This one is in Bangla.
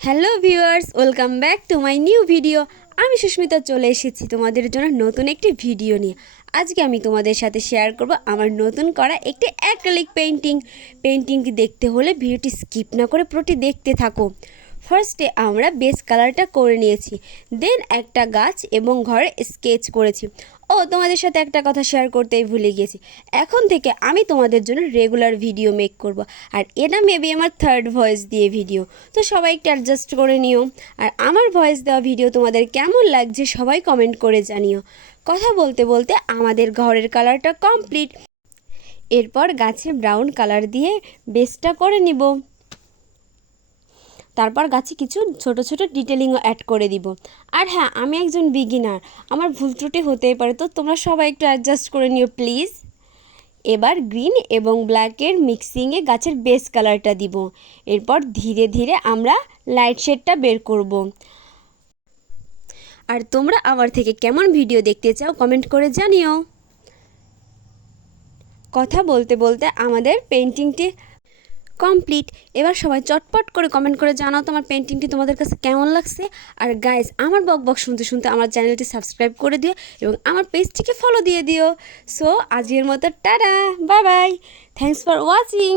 Hello viewers, welcome back to my new video. আমি সুস্মিতা চলে এসেছি তোমাদের জন্য নতুন একটি ভিডিও নিয়ে। আজকে আমি তোমাদের সাথে শেয়ার করব আমার নতুন করা একটি অ্যাক্রিলিক পেন্টিংটি দেখতে হলে ভিডিওটি স্কিপ না করে পুরোটি দেখতে থাকো। ফার্স্টে আমরা বেস কালারটা করে নিয়েছি, দেন একটা গাছ এবং ঘরে স্কেচ করেছি। তোমাদের সাথে একটা কথা শেয়ার করতেই ভুলে গিয়েছি, এখন থেকে আমি তোমাদের জন্য রেগুলার ভিডিও মেক করব, আর এটা মেবি আমার থার্ড ভয়েস দিয়ে ভিডিও, তো সবাই একটু অ্যাডজাস্ট করে নিও। আর আমার ভয়েস দেওয়া ভিডিও তোমাদের কেমন লাগছে সবাই কমেন্ট করে জানিও। কথা বলতে বলতে আমাদের ঘরের কালারটা কমপ্লিট। এরপর গাছে ব্রাউন কালার দিয়ে বেসটা করে নিব। তারপর গাছে কিছু ছোট ছোট ডিটেলিংও অ্যাড করে দিব। আর হ্যাঁ, আমি একজন বিগিনার, আমার ভুল ত্রুটি হতেই পারে, তো তোমরা সবাই একটু অ্যাডজাস্ট করে নিও প্লিজ। এবার গ্রিন এবং ব্ল্যাকের মিক্সিংয়ে গাছের বেস কালারটা দিব। এরপর ধীরে ধীরে আমরা লাইট শেডটা বের করব। আর তোমরা আমার থেকে কেমন ভিডিও দেখতে চাও কমেন্ট করে জানিও। কথা বলতে বলতে আমাদের পেন্টিংটি কমপ্লিট। এবার সবাই চটপট করে কমেন্ট করে জানাও তোমার পেন্টিংটি তোমাদের কাছে কেমন লাগছে। আর গাইস, আমার বক শুনতে শুনতে আমার চ্যানেলটি সাবস্ক্রাইব করে দিও এবং আমার পেজটিকে ফলো দিয়ে দিও। সো আজকের মতো tata, bye bye, thanks for watching.